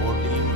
14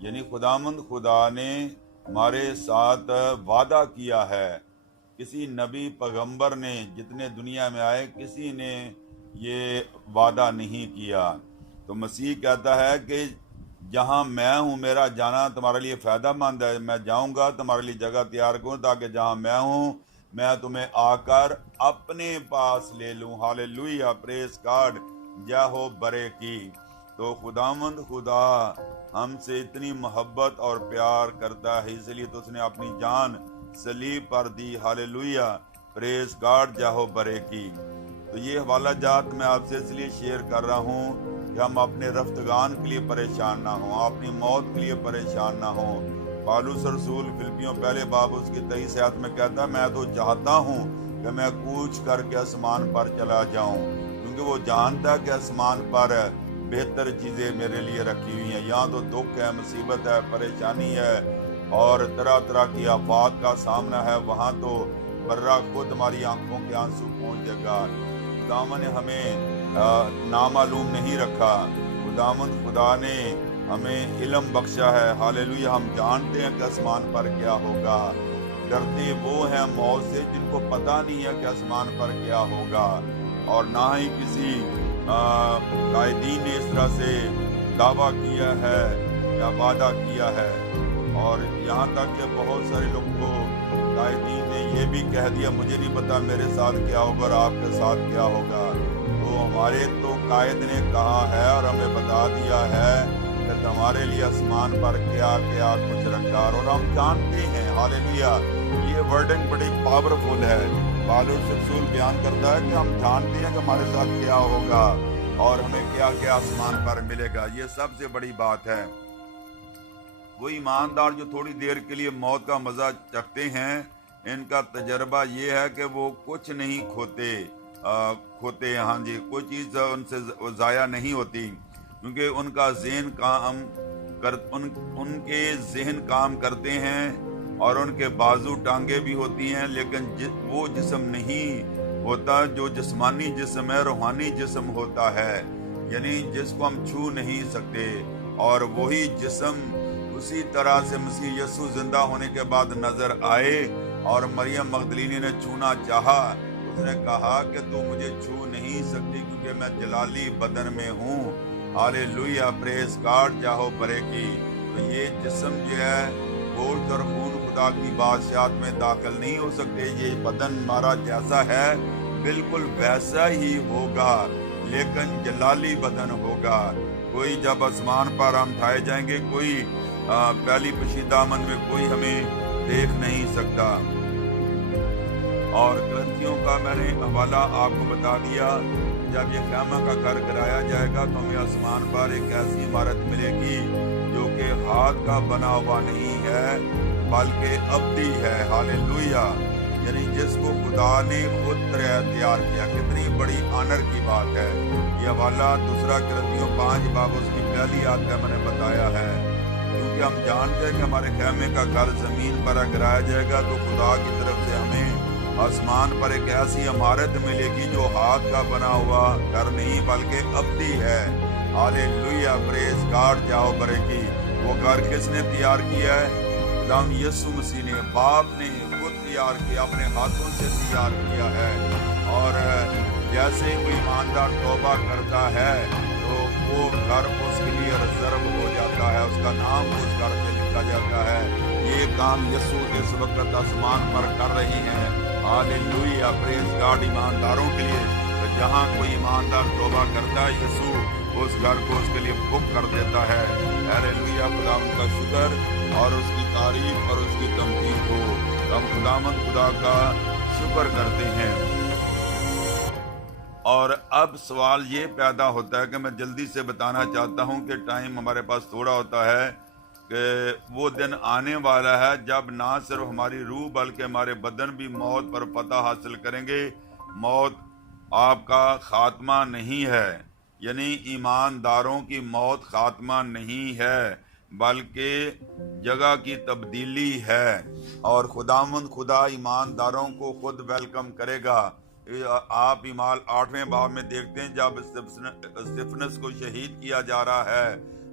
یعنی خداوند خدا نے ہمارے ساتھ وعدہ کیا ہے. کسی نبی پیغمبر نے جتنے دنیا میں آئے کسی نے یہ وعدہ نہیں کیا. تو مسیح کہتا ہے کہ جہاں میں ہوں میرا جانا تمہارے لیے فائدہ مند ہے. میں جاؤں گا تمہارے لیے جگہ تیار کروں تاکہ جہاں میں ہوں میں تمہیں آ کر اپنے پاس لے لوں. ہاللیلویہ، پریز گاڈ، جے ہو برے کی. تو خداوند خدا ہم سے اتنی محبت اور پیار کرتا ہے، اس لیے تو اس نے اپنی جان صلیب پر دی. ہاللیلویہ، پریز گاڈ، جے ہو برے کی. تو یہ حوالہ جات میں آپ سے اس لیے شیئر کر رہا ہوں کہ ہم اپنے رفتگان کے لیے پریشان نہ ہوں، اپنی موت کے لیے پریشان نہ ہوں. پالوس رسول فلپیوں پہلے باب اس کی 23 آیت میں کہتا ہے میں تو چاہتا ہوں کہ میں کوچ کر کے آسمان پر چلا جاؤں، کیونکہ وہ جانتا ہے کہ آسمان پر بہتر چیزیں میرے لیے رکھی ہوئی ہیں. یہاں تو دکھ ہے، مصیبت ہے، پریشانی ہے اور طرح طرح کی آفات کا سامنا ہے. وہاں تو برہ خود ہماری آنکھوں کے آنسو پہنچ جائے گا. خداوند نے ہمیں نامعلوم نہیں رکھا، خداوند خدا نے ہمیں علم بخشا ہے. ہاللیلویہ، ہم جانتے ہیں کہ آسمان پر کیا ہوگا. ڈرتے وہ ہیں موت سے جن کو پتہ نہیں ہے کہ آسمان پر کیا ہوگا، اور نہ ہی کسی قائدین نے اس طرح سے دعویٰ کیا ہے یا وعدہ کیا ہے. اور یہاں تک کہ بہت سارے لوگوں کو قائدین نے یہ بھی کہہ دیا مجھے نہیں پتا میرے ساتھ کیا ہوگا اور آپ کے ساتھ کیا ہوگا. تو ہمارے تو قائد نے کہا ہے اور ہمیں بتا دیا ہے کہ تمہارے لیے آسمان پر کیا کیا کچھ رکھا، اور ہم جانتے ہیں. ہاللیلویہ، یہ ورڈنگ بڑی پاورفل ہے. پالوس رسول بیان کرتا ہے کہ ہم جانتے ہیں کہ ہمارے ساتھ کیا ہوگا اور ہمیں کیا کیا آسمان پر ملے گا. یہ سب سے بڑی بات ہے. وہ ایماندار جو تھوڑی دیر کے لیے موت کا مزہ چکھتے ہیں، ان کا تجربہ یہ ہے کہ وہ کچھ نہیں کھوتے. ہاں جی، کوئی چیز ان سے ضائع نہیں ہوتی، کیونکہ ان کا ذہن ان کے ذہن کام کرتے ہیں اور ان کے بازو ٹانگیں بھی ہوتی ہیں، لیکن وہ جسم نہیں ہوتا جو جسمانی جسم ہے، روحانی جسم ہوتا ہے، یعنی جس کو ہم چھو نہیں سکتے. اور وہی جسم اسی طرح سے مسیح یسوع زندہ ہونے کے بعد نظر آئے اور مریم مغدلینی نے چھونا چاہا. اس نے کہا کہ تو مجھے چھو نہیں سکتی کیونکہ میں جلالی بدن میں ہوں. ہاللیلویہ، پریز گاڈ، جے ہو برے کی. تو یہ جسم جو ہے گوشت اور خون خدا کی بادشاہت میں داخل نہیں ہو سکتے. یہ بدن ہمارا جیسا ہے بالکل ویسا ہی ہوگا، لیکن جلالی بدن ہوگا. کوئی جب آسمان پر ہم اٹھائے جائیں گے، کوئی پہلی پشیدامن میں کوئی ہمیں دیکھ نہیں سکتا. اور گرنتھیوں کا میں نے حوالہ آپ کو بتا دیا. جب یہ خیمہ کا گھر گرایا جائے گا تو ہمیں آسمان پر ایک ایسی عمارت ملے گی جو کہ ہاتھ کا بنا ہوا نہیں ہے بلکہ ابدی ہے. ہاللیلویہ، یعنی جس کو خدا نے خود تیار کیا. کتنی بڑی آنر کی بات ہے. یہ حوالہ دوسرا گرنتھیوں 5 باب اس کی پہلی آیت کا میں نے بتایا ہے. کیونکہ ہم جانتے ہیں کہ ہمارے خیمے کا گھر زمین پر گرایا جائے گا تو خدا کی طرف سے ہمیں آسمان پر ایک ایسی عمارت ملے گی جو ہاتھ کا بنا ہوا گھر نہیں بلکہ ابدی ہے. ہاللیلویہ، پریز گاڈ، جے ہو برے کی. وہ گھر کس نے تیار کیا ہے؟ خداوند یسوع مسیح نے، باپ نے خود تیار کیا، اپنے ہاتھوں سے تیار کیا ہے. اور جیسے کوئی ایماندار توبہ کرتا ہے تو وہ گھر اس کے لیے ریزرو ہو جاتا ہے، اس کا نام اس گھر پہ لکھا جاتا ہے. یہ کام یسوع اس وقت آسمان پر کر رہی ہیں. ہاللیلویہ، پریز گاڈ، ایمانداروں کے لیے. جہاں کوئی ایماندار توبہ کرتا ہے یسوع اس گھر کو اس کے لیے بک کر دیتا ہے. ہاللیلویہ، خدا ان کا شکر اور اس کی تعریف اور اس کی تمجید ہو. ہم خداوند خدا کا شکر کرتے ہیں. اور اب سوال یہ پیدا ہوتا ہے کہ میں جلدی سے بتانا چاہتا ہوں کہ ٹائم ہمارے پاس تھوڑا ہوتا ہے، کہ وہ دن آنے والا ہے جب نہ صرف ہماری روح بلکہ ہمارے بدن بھی موت پر فتح حاصل کریں گے. موت آپ کا خاتمہ نہیں ہے، یعنی ایمانداروں کی موت خاتمہ نہیں ہے بلکہ جگہ کی تبدیلی ہے. اور خداوند خدا ایمانداروں کو خود ویلکم کرے گا. آپ اعمال 8ویں باب میں دیکھتے ہیں جب استفنس کو شہید کیا جا رہا ہے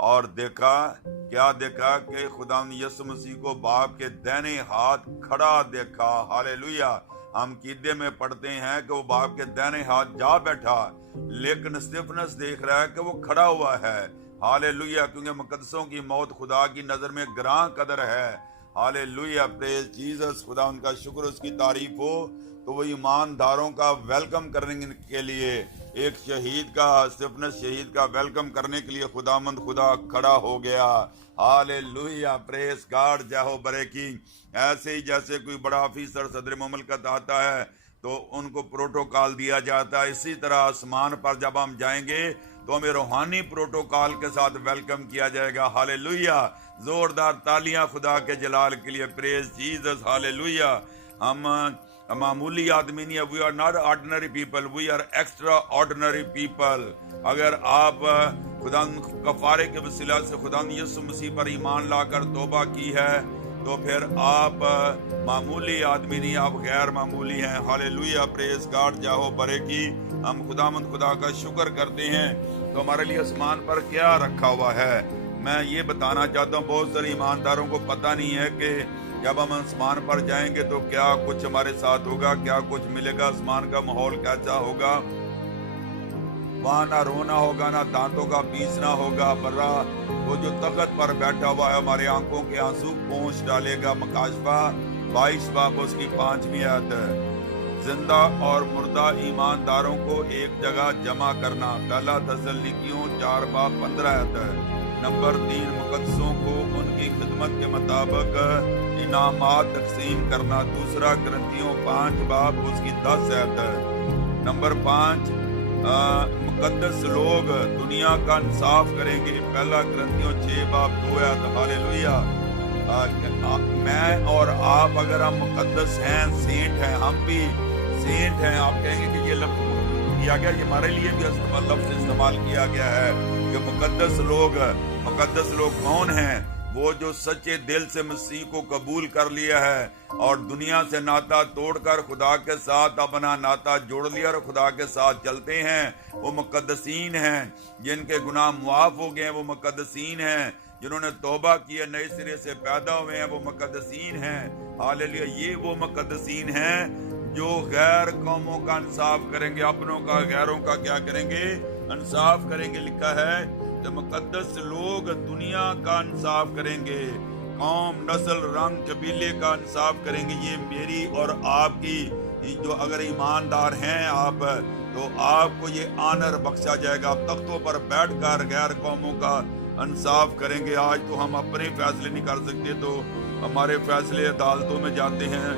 اور دیکھا کیا دیکھا کہ خدا یسوع مسیح کو باپ کے دائنے ہاتھ کھڑا دیکھا. ہالےلویا. ہم قیدے میں پڑھتے ہیں کہ وہ باپ کے دائنے ہاتھ جا بیٹھا, لیکن اسطفنس دیکھ رہا ہے کہ وہ کھڑا ہوا ہے. ہالےلویا. کیونکہ مقدسوں کی موت خدا کی نظر میں گراں قدر ہے. ہالےلویا. Praise Jesus. خدا ان کا شکر, اس کی تعریف ہو. تو وہ ایمانداروں کا ویلکم کرنے کے لیے, ایک شہید کا, اسطفنس شہید کا ویلکم کرنے کے لیے خداوند خدا کھڑا ہو گیا. ہالےلویا. پریز گاڈ. جے ہو برے کی. ایسے ہی جیسے کوئی بڑا آفیسر صدر مملکت آتا ہے تو ان کو پروٹوکال دیا جاتا ہے, اسی طرح آسمان پر جب ہم جائیں گے تو ہمیں روحانی پروٹوکال کے ساتھ ویلکم کیا جائے گا. ہالےلویا. زوردار تالیاں خدا کے جلال کے لیے. Praise Jesus. ہالےلویا. ہم معمولی آدمی نہیں ہے. We are not ordinary people, we are extraordinary people. اگر آپ خدا کفارے کے وسیلہ سے خدا یسوع مسیح پر ایمان لا کر توبہ کی ہے تو پھر آپ معمولی آدمی نہیں, آپ غیر معمولی ہیں. ہالےلویا. پریز گاڈ. جاہو برے کی. ہم خداوند خدا کا شکر کرتے ہیں. تو ہمارے لیے آسمان پر کیا رکھا ہوا ہے, میں یہ بتانا چاہتا ہوں. بہت سارے ایمانداروں کو پتہ نہیں ہے کہ جب ہم آسمان پر جائیں گے تو کیا کچھ ہمارے ساتھ ہوگا, کیا کچھ ملے گا, آسمان کا ماحول کیسا ہوگا. وہاں نہ رونا ہوگا, نہ دانتوں کا پیسنا ہوگا. برا وہ جو تخت پر بیٹھا ہوا ہے ہمارے آنکھوں کے آنسو پونچھ ڈالے گا. مکاشفہ 22 باب اس کی 5ویں آیت. زندہ اور مردہ ایمانداروں کو ایک جگہ جمع کرنا. پہلا تسلنیکیوں 4 باب 15 آیت. نمبر 3 مقدسوں کو ان کی خدمت کے مطابق انعامات تقسیم کرنا. دوسرا کرنتیوں 5 باب اس کی 10 آیت. نمبر 5 مقدس لوگ دنیا کا انصاف کریں گے. پہلا کرنتیوں 6 باب 2 آیت. ہالےلویا. میں اور آپ اگر ہم مقدس ہیں, سینٹ ہیں, ہم بھی سینٹ ہیں. آپ کہیں گے کہ یہ لفظ کیا گیا, یہ ہمارے لیے بھی لفظ استعمال کیا گیا ہے کہ مقدس لوگ. مقدس لوگ کون ہیں؟ وہ جو سچے دل سے مسیح کو قبول کر لیا ہے اور دنیا سے ناتا توڑ کر خدا کے ساتھ اپنا ناتا جوڑ لیا اور خدا کے ساتھ چلتے ہیں, وہ مقدسین ہیں. جن کے گناہ معاف ہو گئے ہیں وہ مقدسین ہیں. جنہوں نے توبہ کی ہے, نئے سرے سے پیدا ہوئے ہیں, وہ مقدسین ہیں. ہالےلویا. یہ وہ مقدسین ہیں جو غیر قوموں کا انصاف کریں گے, اپنوں کا غیروں کا کیا کریں گے, انصاف کریں گے. لکھا ہے کہ مقدس لوگ دنیا کا انصاف کریں گے, قوم, نسل, رنگ, قبیلے کا انصاف کریں گے. یہ میری اور آپ کی, جو اگر ایماندار ہیں آپ, تو آپ کو یہ آنر بخشا جائے گا. آپ تختوں پر بیٹھ کر غیر قوموں کا انصاف کریں گے. آج تو ہم اپنے فیصلے نہیں کر سکتے, تو ہمارے فیصلے عدالتوں میں جاتے ہیں,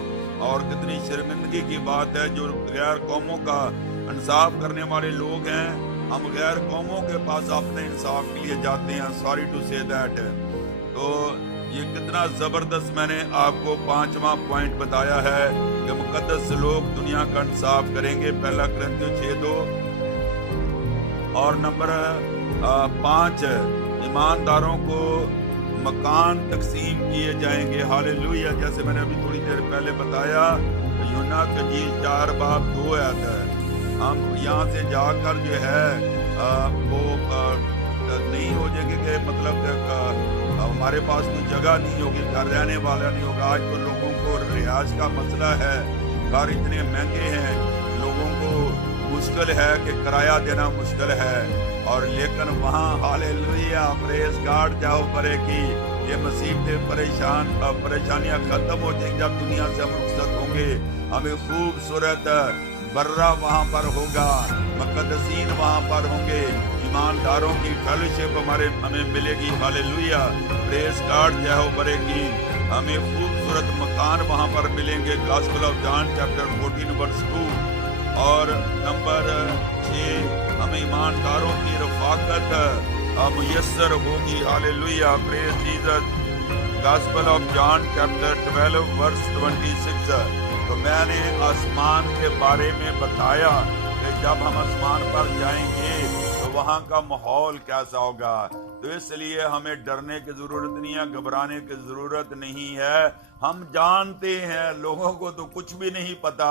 اور کتنی شرمندگی کی بات ہے. جو غیر قوموں کا انصاف کرنے والے لوگ ہیں, ہم غیر قوموں کے پاس اپنے انصاف کے لیے جاتے ہیں. سوری ٹو سے دیٹ. تو یہ کتنا زبردست میں نے آپ کو 5واں پوائنٹ بتایا ہے کہ مقدس لوگ دنیا کا انصاف کریں گے. پہلا کرنتیوں 6:2. اور نمبر 5 ایمانداروں کو مکان تقسیم کیے جائیں گے. ہالےلویا. جیسے میں نے ابھی تھوڑی دیر پہلے بتایا, یونا کی انجیل 4 باب 2 آیت ہے. ہم یہاں سے جا کر جو ہے وہ نہیں ہو جائے گی کہ مطلب ہمارے پاس کوئی جگہ نہیں ہوگی, گھر رہنے والا نہیں ہوگا. آج تو لوگوں کو رہائش کا مسئلہ ہے, گھر اتنے مہنگے ہیں, لوگوں کو مشکل ہے کہ کرایہ دینا مشکل ہے. اور لیکن وہاں ہالےلویا پریز گاڈ جاؤ برے کی یہ مصیبتیں پریشانیاں ختم ہو جائیں. جب دنیا سے ہم رخصت ہوں گے, ہمیں خوبصورت برہ وہاں پر ہوگا, مقدسین وہاں پر ہوں گے, ایمانداروں کی فیلوشپ ہمیں ملے گی. ہالےلویا پریز گاڈ جاؤ برے کی. ہمیں خوبصورت مکان وہاں پر ملیں گے. گاسپل آف جان چیپٹر 14 ورس 2. اور نمبر 6 ہمیں ایمانداروں کی رفاقت میسر ہوگی. Hallelujah praise Jesus. Gospel of John chapter 12 verse 26. تو میں نے آسمان کے بارے میں بتایا کہ جب ہم آسمان پر جائیں گے تو وہاں کا ماحول کیسا ہوگا. تو اس لیے ہمیں ڈرنے کی ضرورت نہیں ہے, گھبرانے کی ضرورت نہیں ہے. ہم جانتے ہیں, لوگوں کو تو کچھ بھی نہیں پتا.